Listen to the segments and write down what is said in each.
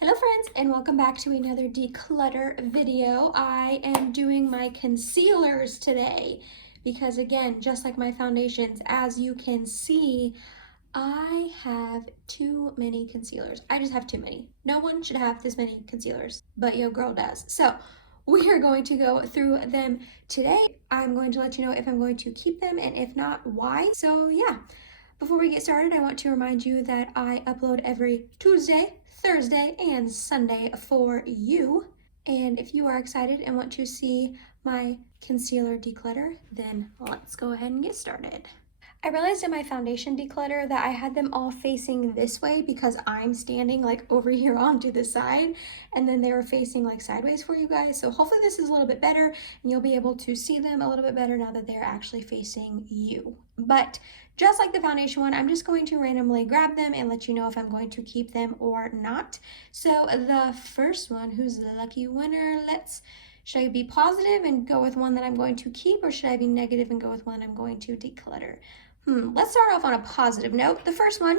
Hello friends, and welcome back to another declutter video. I am doing my concealers today because again, just like my foundations, as you can see, I have too many concealers. I just have too many. No one should have this many concealers, but your girl does. So we are going to go through them today. I'm going to let you know if I'm going to keep them and if not, why. So yeah. Before we get started, I want to remind you that I upload every Tuesday, Thursday, and Sunday for you. And if you are excited and want to see my concealer declutter, then let's go ahead and get started. I realized in my foundation declutter that I had them all facing this way because I'm standing like over here onto the side, and then they were facing like sideways for you guys. So hopefully this is a little bit better and you'll be able to see them a little bit better now that they're actually facing you. But just like the foundation one, I'm just going to randomly grab them and let you know if I'm going to keep them or not. So the first one, who's the lucky winner? Should I be positive and go with one that I'm going to keep, or should I be negative and go with one I'm going to declutter? Let's start off on a positive note. The first one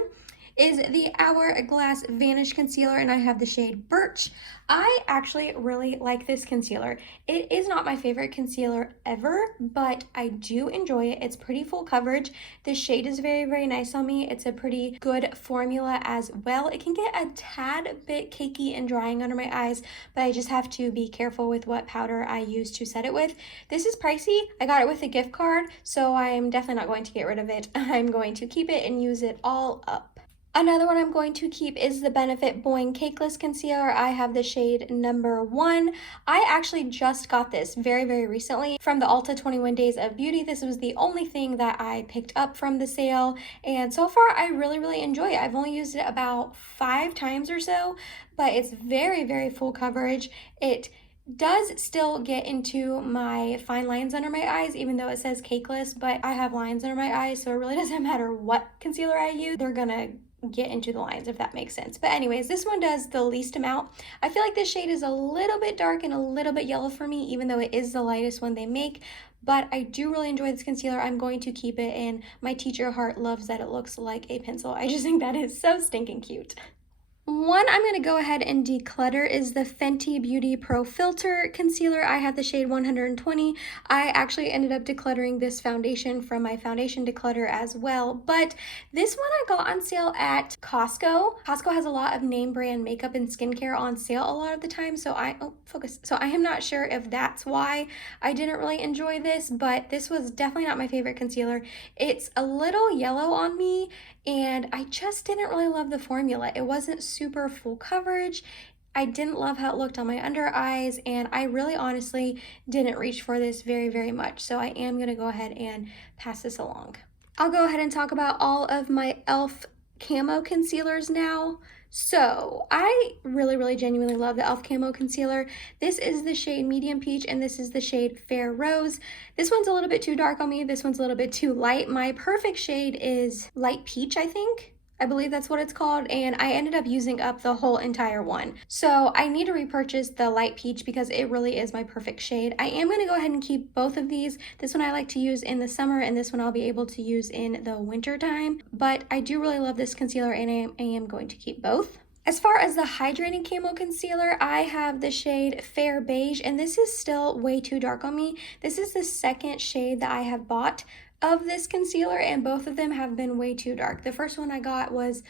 is the Hourglass Vanish Concealer, and I have the shade Birch. I actually really like this concealer. It is not my favorite concealer ever, but I do enjoy it. It's pretty full coverage. The shade is very, very nice on me. It's a pretty good formula as well. It can get a tad bit cakey and drying under my eyes, but I just have to be careful with what powder I use to set it with. This is pricey. I got it with a gift card, so I'm definitely not going to get rid of it. I'm going to keep it and use it all up. Another one I'm going to keep is the Benefit Boing Cakeless Concealer. I have the shade number 1. I actually just got this very, very recently from the Ulta 21 Days of Beauty. This was the only thing that I picked up from the sale, and so far I really, really enjoy it. I've only used it about 5 times or so, but it's very, very full coverage. It does still get into my fine lines under my eyes, even though it says cakeless, but I have lines under my eyes, so it really doesn't matter what concealer I use, they're gonna get into the lines, if that makes sense. But anyways, this one does the least amount. I feel like this shade is a little bit dark and a little bit yellow for me, even though it is the lightest one they make, but I do really enjoy this concealer. I'm going to keep it, and my teacher heart loves that it looks like a pencil. I just think that is so stinking cute. One I'm going to go ahead and declutter is the Fenty Beauty Pro Filter Concealer. I have the shade 120. I actually ended up decluttering this foundation from my foundation declutter as well, but this one I got on sale at Costco. Costco has a lot of name brand makeup and skincare on sale a lot of the time, so I am not sure if that's why I didn't really enjoy this, but this was definitely not my favorite concealer. It's a little yellow on me, and I just didn't really love the formula. It wasn't super full coverage. I didn't love how it looked on my under eyes, and I really honestly didn't reach for this very, very much. So I am going to go ahead and pass this along. I'll go ahead and talk about all of my e.l.f. Camo Concealers now. So I really, really genuinely love the e.l.f. Camo Concealer. This is the shade Medium Peach, and this is the shade Fair Rose. This one's a little bit too dark on me. This one's a little bit too light. My perfect shade is Light Peach, I think. I believe that's what it's called, and I ended up using up the whole entire one. So I need to repurchase the Light Peach because it really is my perfect shade. I am going to go ahead and keep both of these. This one I like to use in the summer, and this one I'll be able to use in the winter time. But I do really love this concealer, and I am going to keep both. As far as the Hydrating Camo Concealer, I have the shade Fair Beige, and this is still way too dark on me. This is the second shade that I have bought of this concealer, and both of them have been way too dark. The first one I got was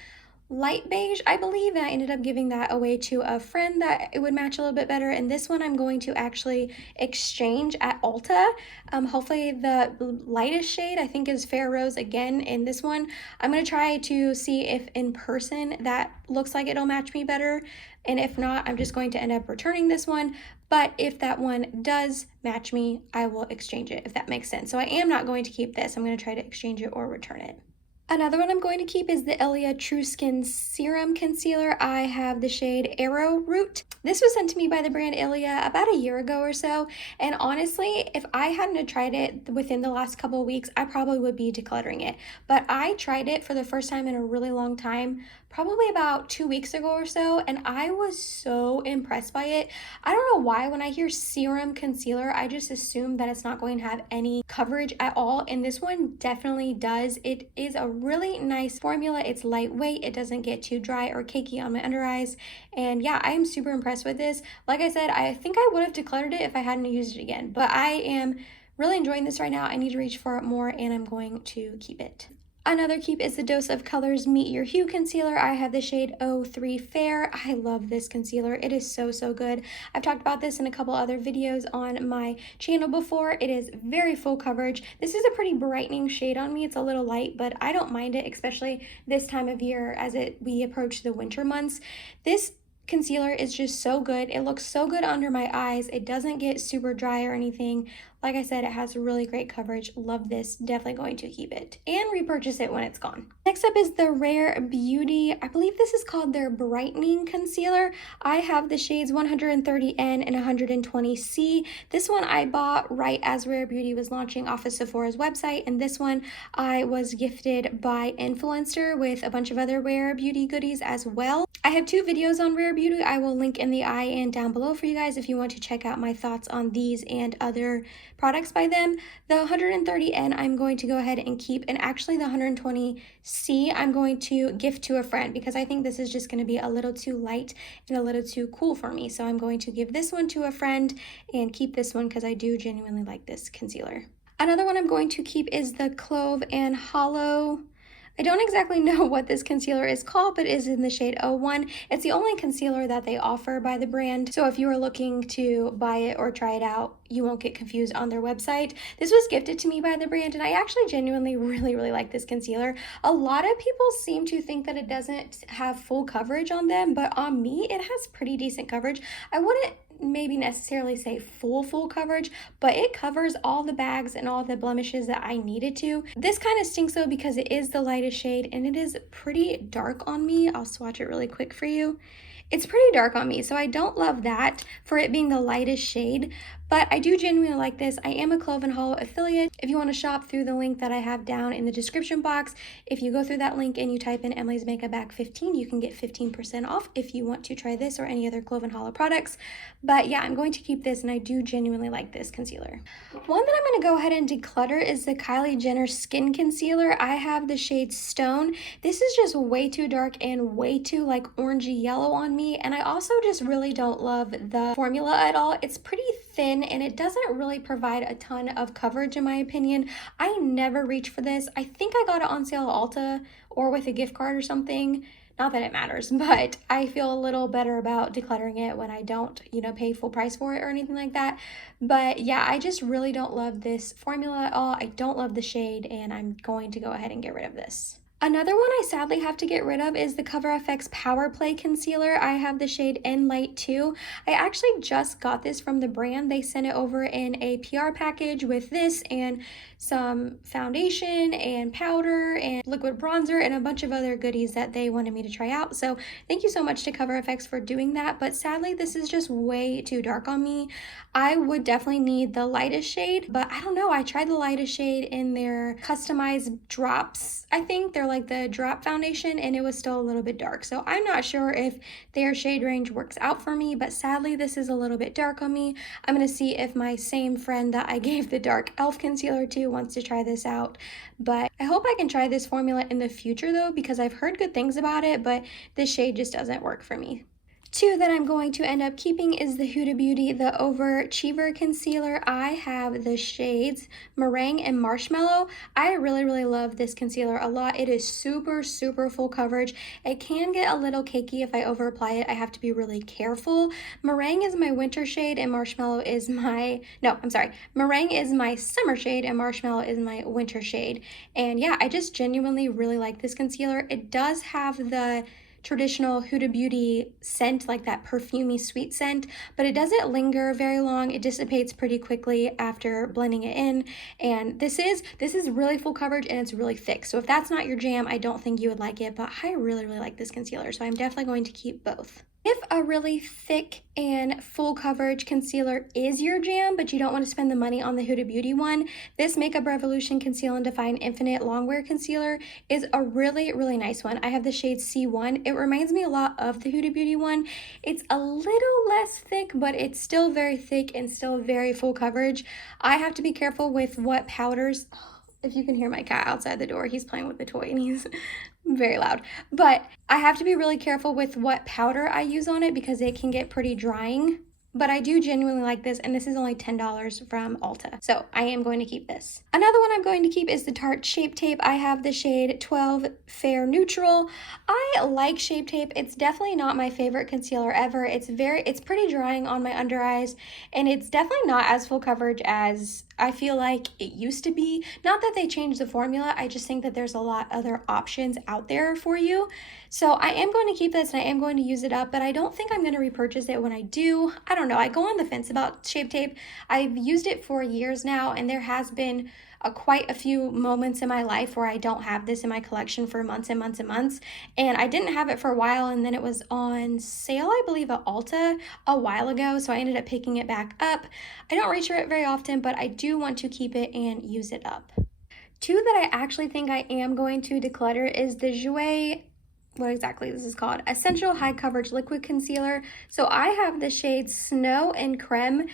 light beige, I believe, and I ended up giving that away to a friend that it would match a little bit better. And this one I'm going to actually exchange at Ulta. Hopefully the lightest shade I think is Fair Rose again in this one. I'm going to try to see if in person that looks like it'll match me better, and if not, I'm just going to end up returning this one. But if that one does match me, I will exchange it, if that makes sense. So I am not going to keep this. I'm going to try to exchange it or return it. Another one I'm going to keep is the Ilia True Skin Serum Concealer. I have the shade Arrowroot. This was sent to me by the brand Ilia about a year ago or so, and honestly, if I hadn't tried it within the last couple of weeks, I probably would be decluttering it. But I tried it for the first time in a really long time probably about 2 weeks ago or so, and I was so impressed by it. I don't know why when I hear Serum Concealer, I just assume that it's not going to have any coverage at all, and this one definitely does. It is a really nice formula. It's lightweight. It doesn't get too dry or cakey on my under eyes, and yeah, I am super impressed with this. Like I said, I think I would have decluttered it if I hadn't used it again, but I am really enjoying this right now. I need to reach for it more, and I'm going to keep it. Another keep is the Dose of Colors Meet Your Hue Concealer. I have the shade 03 Fair. I love this concealer. It is so, so good. I've talked about this in a couple other videos on my channel before. It is very full coverage. This is a pretty brightening shade on me. It's a little light, but I don't mind it, especially this time of year as we approach the winter months. This concealer is just so good. It looks so good under my eyes. It doesn't get super dry or anything. Like I said, it has really great coverage. Love this. Definitely going to keep it and repurchase it when it's gone. Next up is the Rare Beauty. I believe this is called their Brightening Concealer. I have the shades 130N and 120C. This one I bought right as Rare Beauty was launching off of Sephora's website, and this one I was gifted by influencer with a bunch of other Rare Beauty goodies as well. I have 2 videos on Rare Beauty. I will link in the eye and down below for you guys if you want to check out my thoughts on these and other products by them. The 130N I'm going to go ahead and keep, and actually the 120C I'm going to gift to a friend because I think this is just going to be a little too light and a little too cool for me. So I'm going to give this one to a friend and keep this one because I do genuinely like this concealer. Another one I'm going to keep is the Clove and Hollow. I don't exactly know what this concealer is called, but it is in the shade 01. It's the only concealer that they offer by the brand, so if you are looking to buy it or try it out, you won't get confused on their website. This was gifted to me by the brand, and I actually genuinely really like this concealer. A lot of people seem to think that it doesn't have full coverage on them, but on me, it has pretty decent coverage. I wouldn't maybe necessarily say full coverage, but it covers all the bags and all the blemishes that I needed to. This kind of stinks though because it is the lightest shade and it is pretty dark on me. I'll swatch it really quick for you. It's pretty dark on me, so I don't love that for it being the lightest shade, but I do genuinely like this. I am a Clove and Hollow affiliate. If you want to shop through the link that I have down in the description box, if you go through that link and you type in Emily's Makeup Bag 15, you can get 15% off if you want to try this or any other Clove and Hollow products. But yeah, I'm going to keep this, and I do genuinely like this concealer. One that I'm going to go ahead and declutter is the Kylie Jenner Skin Concealer. I have the shade Stone. This is just way too dark and way too like orangey yellow on me, and I also just really don't love the formula at all. It's pretty thin and it doesn't really provide a ton of coverage in my opinion. I never reach for this. I think I got it on sale at Ulta or with a gift card or something. Not that it matters, but I feel a little better about decluttering it when I don't, pay full price for it or anything like that. But yeah, I just really don't love this formula at all. I don't love the shade, and I'm going to go ahead and get rid of this. Another one I sadly have to get rid of is the Cover FX Power Play Concealer. I have the shade N Light 2. I actually just got this from the brand. They sent it over in a PR package with this and some foundation and powder and liquid bronzer and a bunch of other goodies that they wanted me to try out. So thank you so much to Cover FX for doing that. But sadly, this is just way too dark on me. I would definitely need the lightest shade, but I don't know. I tried the lightest shade in their customized drops. I think they're like the drop foundation, and it was still a little bit dark. So I'm not sure if their shade range works out for me, but sadly this is a little bit dark on me. I'm going to see if my same friend that I gave the dark elf concealer to wants to try this out. But I hope I can try this formula in the future though, because I've heard good things about it, but this shade just doesn't work for me. 2 that I'm going to end up keeping is the Huda Beauty, the Over Cheever Concealer. I have the shades Meringue and Marshmallow. I really love this concealer a lot. It is super full coverage. It can get a little cakey if I over apply it. I have to be really careful. Meringue is my winter shade and Marshmallow is my, Meringue is my summer shade and Marshmallow is my winter shade. And yeah, I just genuinely really like this concealer. It does have the traditional Huda Beauty scent, like that perfumey sweet scent, but it doesn't linger very long. It dissipates pretty quickly after blending it in, and this is really full coverage and it's really thick. So if that's not your jam, I don't think you would like it, but I really like this concealer, so I'm definitely going to keep both. If a really thick and full coverage concealer is your jam, but you don't want to spend the money on the Huda Beauty one, this Makeup Revolution Conceal and Define Infinite Longwear Concealer is a really, really nice one. I have the shade C1. It reminds me a lot of the Huda Beauty one. It's a little less thick, but it's still very thick and still very full coverage. I have to be careful with what powders. If you can hear my cat outside the door, he's playing with the toy and he's very loud. But I have to be really careful with what powder I use on it because it can get pretty drying. But I do genuinely like this, and this is only $10 from Ulta. So I am going to keep this. Another one I'm going to keep is the Tarte Shape Tape. I have the shade 12 Fair Neutral. I like Shape Tape. It's definitely not my favorite concealer ever. It's pretty drying on my under eyes, and it's definitely not as full coverage as I feel like it used to be. Not that they changed the formula, I just think that there's a lot other options out there for you. So I am going to keep this and I am going to use it up, but I don't think I'm going to repurchase it when I do. I don't know, I go on the fence about Shape Tape. I've used it for years now, and there has been quite a few moments in my life where I don't have this in my collection for months and months and months, and I didn't have it for a while, and then it was on sale, I believe, at Ulta a while ago, so I ended up picking it back up. I don't reach for it very often, but I do want to keep it and use it up. Two that I actually think I am going to declutter is the Jouer, what exactly this is called, Essential High Coverage Liquid Concealer. So I have the shades Snow and Creme,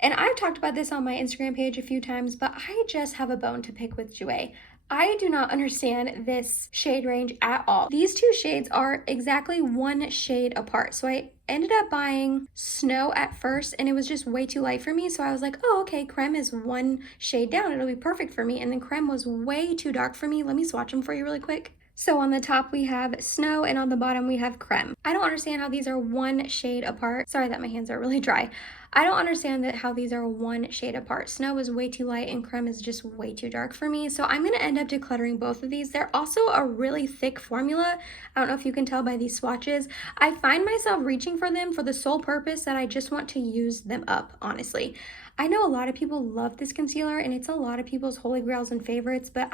and I've talked about this on my Instagram page a few times, but I just have a bone to pick with Jouer. I do not understand this shade range at all. These two shades are exactly one shade apart. So I ended up buying Snow at first, and it was just way too light for me. So I was like, oh, okay, Creme is one shade down. It'll be perfect for me. And then Creme was way too dark for me. Let me swatch them for you really quick. So on the top we have Snow, and on the bottom we have Creme. I don't understand how these are one shade apart. Sorry that my hands are really dry. I don't understand how these are one shade apart. Snow is way too light and Creme is just way too dark for me. So I'm going to end up decluttering both of these. They're also a really thick formula. I don't know if you can tell by these swatches. I find myself reaching for them for the sole purpose that I just want to use them up, honestly. I know a lot of people love this concealer, and it's a lot of people's holy grails and favorites, but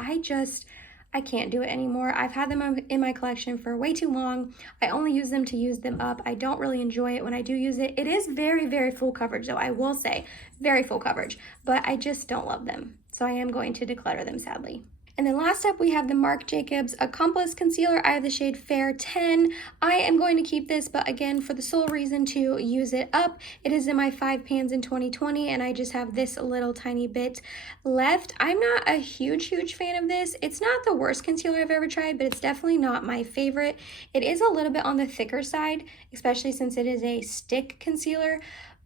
I can't do it anymore. I've had them in my collection for way too long. I only use them to use them up. I don't really enjoy it when I do use it. It is very, very full coverage though, I will say. Very full coverage, but I just don't love them. So I am going to declutter them, sadly. And then last up, we have the Marc Jacobs Accomplice Concealer. I have the shade Fair 10. I am going to keep this, but again, for the sole reason to use it up. It is in my 5 pans in 2020, and I just have this little tiny bit left. I'm not a huge fan of this. It's not the worst concealer I've ever tried, but it's definitely not my favorite. It is a little bit on the thicker side, especially since it is a stick concealer,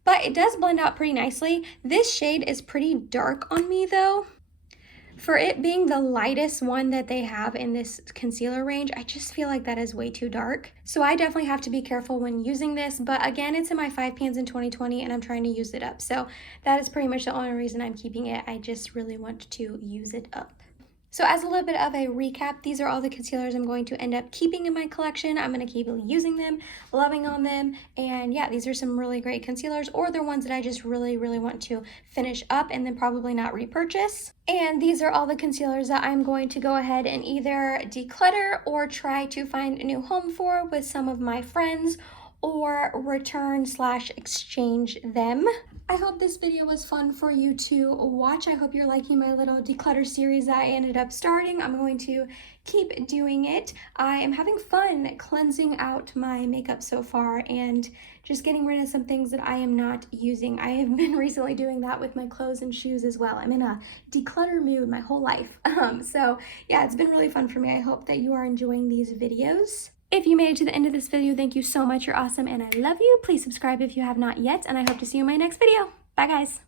but it does blend out pretty nicely. This shade is pretty dark on me though. For it being the lightest one that they have in this concealer range, I just feel like that is way too dark. So I definitely have to be careful when using this, but again, it's in my 5 pans in 2020 and I'm trying to use it up. So that is pretty much the only reason I'm keeping it. I just really want to use it up. So as a little bit of a recap, these are all the concealers I'm going to end up keeping in my collection. I'm going to keep using them, loving on them, and yeah, these are some really great concealers, or they're ones that I just really want to finish up and then probably not repurchase. And these are all the concealers that I'm going to go ahead and either declutter or try to find a new home for with some of my friends, or return/exchange them. I hope this video was fun for you to watch. I hope you're liking my little declutter series that I ended up starting. I'm going to keep doing it. I am having fun cleansing out my makeup so far and just getting rid of some things that I am not using. I have been recently doing that with my clothes and shoes as well. I'm in a declutter mood my whole life. So yeah, it's been really fun for me. I hope that you are enjoying these videos. If you made it to the end of this video, thank you so much. You're awesome and I love you. Please subscribe if you have not yet, and I hope to see you in my next video. Bye guys.